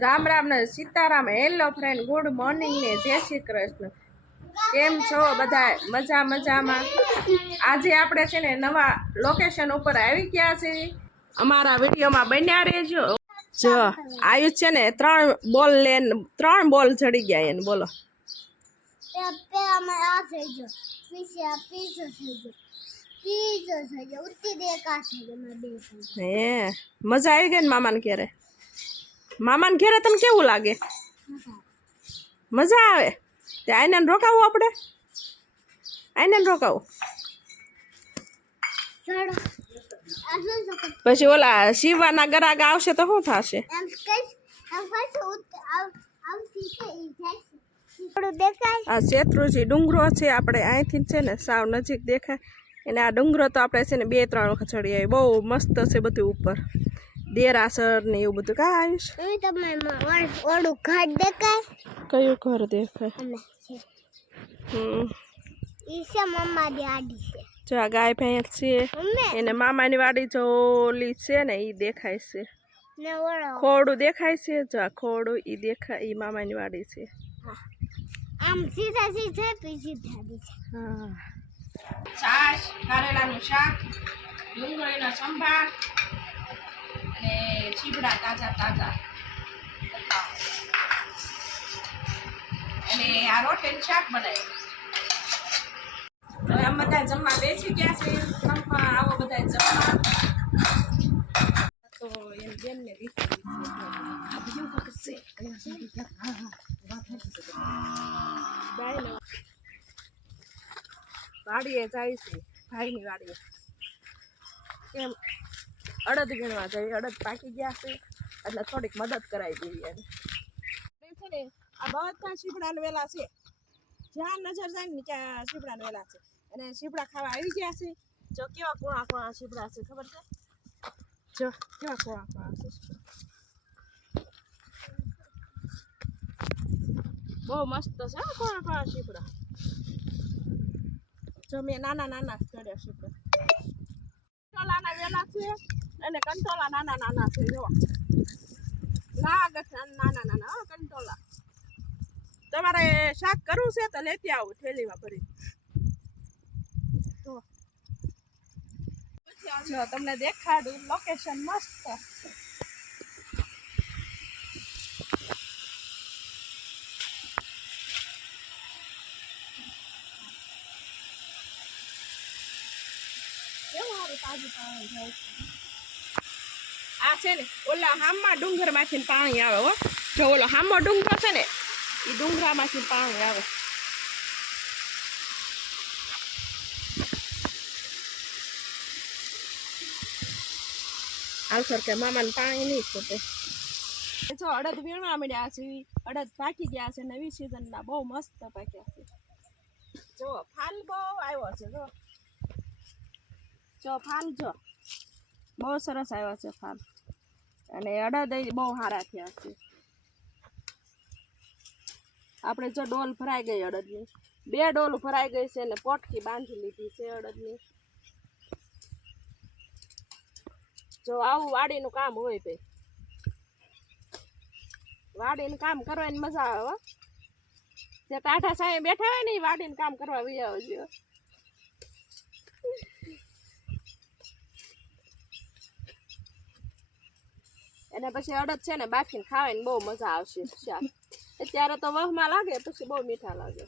રામ રામ ને Sitaram. Hello friend, good morning ને જય શ્રી કૃષ્ણ. કેમ છો બધા? મજામાં. આજે આપણે છે ને નવા લોકેશન ઉપર આવી ગયા છે. અમારા વિડીયોમાં બન્યા રહેજો. જો આયુષ છે ને 3 બોલ ચડી ગયા એને. બોલો હે મજા આવી ગઈ ને મામાને ઘેરે? મામાને ઘેરે તને કેવું લાગે? મજા આવે. તે આઈને રોકાવું આપણે? આઈને રોકાવું પછી ઓલા શિવાના ગરાગ આવશે તો શું થશે? આ શેત્રુજી ડુંગરો છે, આપણે અહીંથી છે ને સાવ નજીક દેખાય. અને આ ડુંગરો તો આપણે છે ને 2-3 વખત ચડી આવી. બહુ મસ્ત છે બધું ઉપર, દેરાસર ને એવું બધું. કા આવીશ કયું ઘર દેખાય? જો આ ગાય ભેંસ છે, એને મામાની વાડી જો ઓલી છે ને ઈ દેખાય છે. ખોડું દેખાય છે, જો આ ખોડું ઈ દેખાય, ઈ મામાની વાડી છે. આમ સીધા સીધા હા. છાશ, કારેલાનું શાક, ડુંગળીનો સંભાર અને ચીબડા તાજા અને આ રોટલીનું શાક બનાવ્યું. હવે આમ બધા જમવા બેસી ગયા છે. જમવા આવો બધા જમવા. તો એમ બેનને વાડીએ જાય છે, ભાઈની વાડીએ. એમ અડદ વીણવા જાય. અડદ પાકી ગયા છે એટલે થોડીક મદદ કરાવી દઈએ. છે ને આ બધા શીપડાના વેલા છે, જ્યાં નજર જાય ને ત્યાં શીપડાના વેલા છે. અને શીપડા ખાવા આવી ગયા છે. જો કેવા કોણા શીપડા છે ખબર છે? જો કેવા કોણા છે. બહુ મસ્ત છે કોણા શીપડા. જો મેં નાના કર્યા શીપડા. કંટોલાના વેલા છે અને કંટોલા નાના છે. જો લાગ નાના કંટોલા. તમારે શાક કરવું છે તો લેતી આવું થેલીમાં ભરી. જો તમને દેખાડું લોકેશન મસ્ત. આ છે ને ઓલા હામમાં ડુંગર માંથી પાણી આવે. હો જો ઓલો હામો ડુંગરો છે ને એ ડુંગરામાંથી પાણી આવે. આવસર કે મામાને પાણી નહીં ખૂટે. જો અડદ વીણવા મળ્યા છે. અડદ પાકી ગયા છે નવી સિઝનના. બહુ મસ્ત પાક્યા છે. જો ફાલ બહુ આવ્યો છે. જો ફાલ જો બહુ સરસ આવ્યો છે ફાલ. અને અડદ બહુ સારા થયા છે. આપણે જો ડોલ ભરાઈ ગઈ અડદની, 2 ડોલ ભરાઈ ગઈ છે ને પોટકી બાંધી લીધી છે અડદની. જો આવું વાડીનું કામ હોય ભાઈ. વાડીનું કામ કરવાની મજા આવે. જે ટાઢા સાંયે બેઠા હોય ને એ વાડીનું કામ કરવા વહી આવજો. અને પછી અડદ છે ને બાફીને ખાવાની બહુ મજા આવશે શાક. અત્યારે તો વહમાં લાગે, પછી બહુ મીઠા લાગે.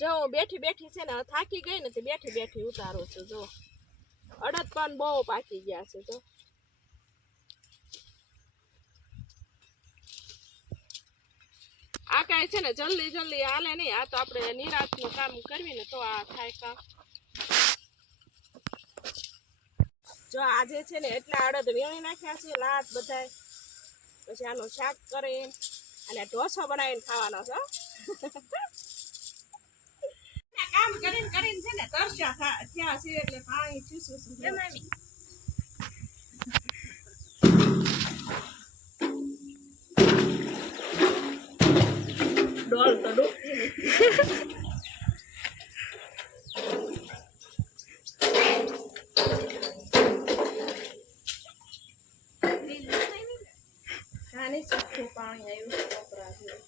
જો બેઠી છે ને થાકી ગઈ ને તે બેઠી ઉતારું છું. જો અડદ પણ બહુ પાકી ગયા છે. જો આ કાંઈ છે ને જલ્દી હાલે નહીં. આ તો આપણે નિરાતનું કામ કરવી ને તો આ થાય કામ. જો આજે છે ને એટલા અડદ વીણી નાખ્યા છે લાટ બધાય. પછી આનું શાક કરી અને ઢોસો બનાવીને ખાવાનો છે. કામ કરીને છે ને તરસ્યા થયા છે એટલે પાણી ચૂસું. ડોલ તો ડૂબતી નથી. મીઠું પાણી આવ્યું છે કોપરા જેવું.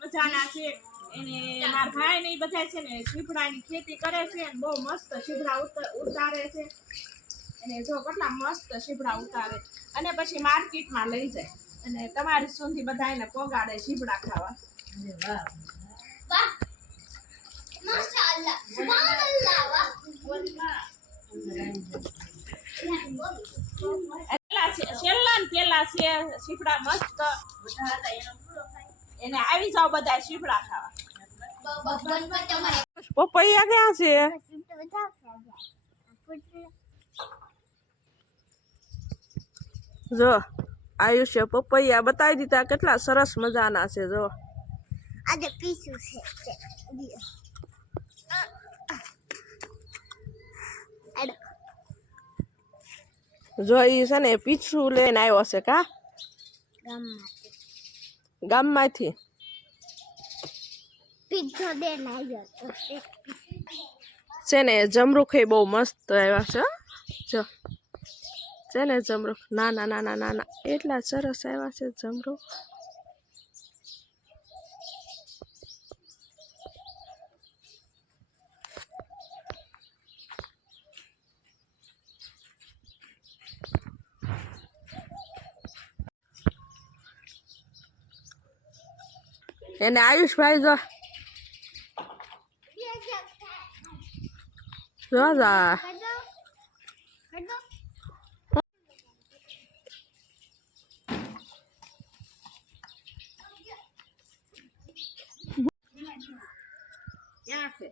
મજાના છે એને મારા ભાઈ ને ઈ બધા છે ને શીપડાની ખેતી કરે છે અને બહુ મસ્ત શીપડા ઉતારે છે અને જો કેટલા મસ્ત શીપડા ઉતારે અને પછી માર્કેટમાં લઈ જાય અને તમારી સુધી બધા એને પગાડે શીપડા ખાવા. વાહ માશાઅલ્લાહ સુબહાનઅલ્લાહ વાહ એટલા છે છેલ્લા ને પેલા છે શીપડા મસ્ત એને આવી જાવ બધા શીપડા ખાવા. પપૈયા ક્યાં છે? જો આયુષ્ય પપૈયા બતાવી દીધા કેટલા સરસ મજાના છે. જો આજે પીસું છે જો ઈ છે ને પીછું લઈને આવ્યો છે કા ગામમાંથી પીછો દે આવ્યો છે ને જમરૂખ બહુ મસ્ત આવ્યા છે. જો છે ને જમરૂખ નાના નાના નાના એટલા સરસ આવ્યા છે જમરૂખ. એને આયુષભાઈ જો જા ક્યાં છે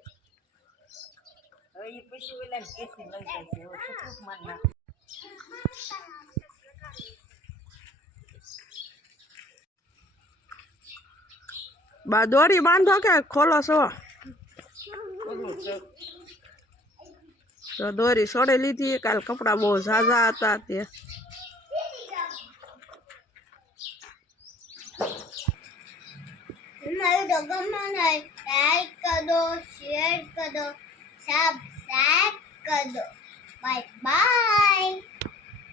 હવે એ પછી ઓલા કેસી લઈ જાય છે હવે કેટલુંક માન નાખ બા દોરી બાંધો કે ખોલો છો? તો દોરી છોડી લીધી. કાલ કપડા બહુ ઝાઝા હતા તે મારું તો ગમે લાઈક कर दो शेयर कर दो सब्सक्राइब कर दो बाय बाय.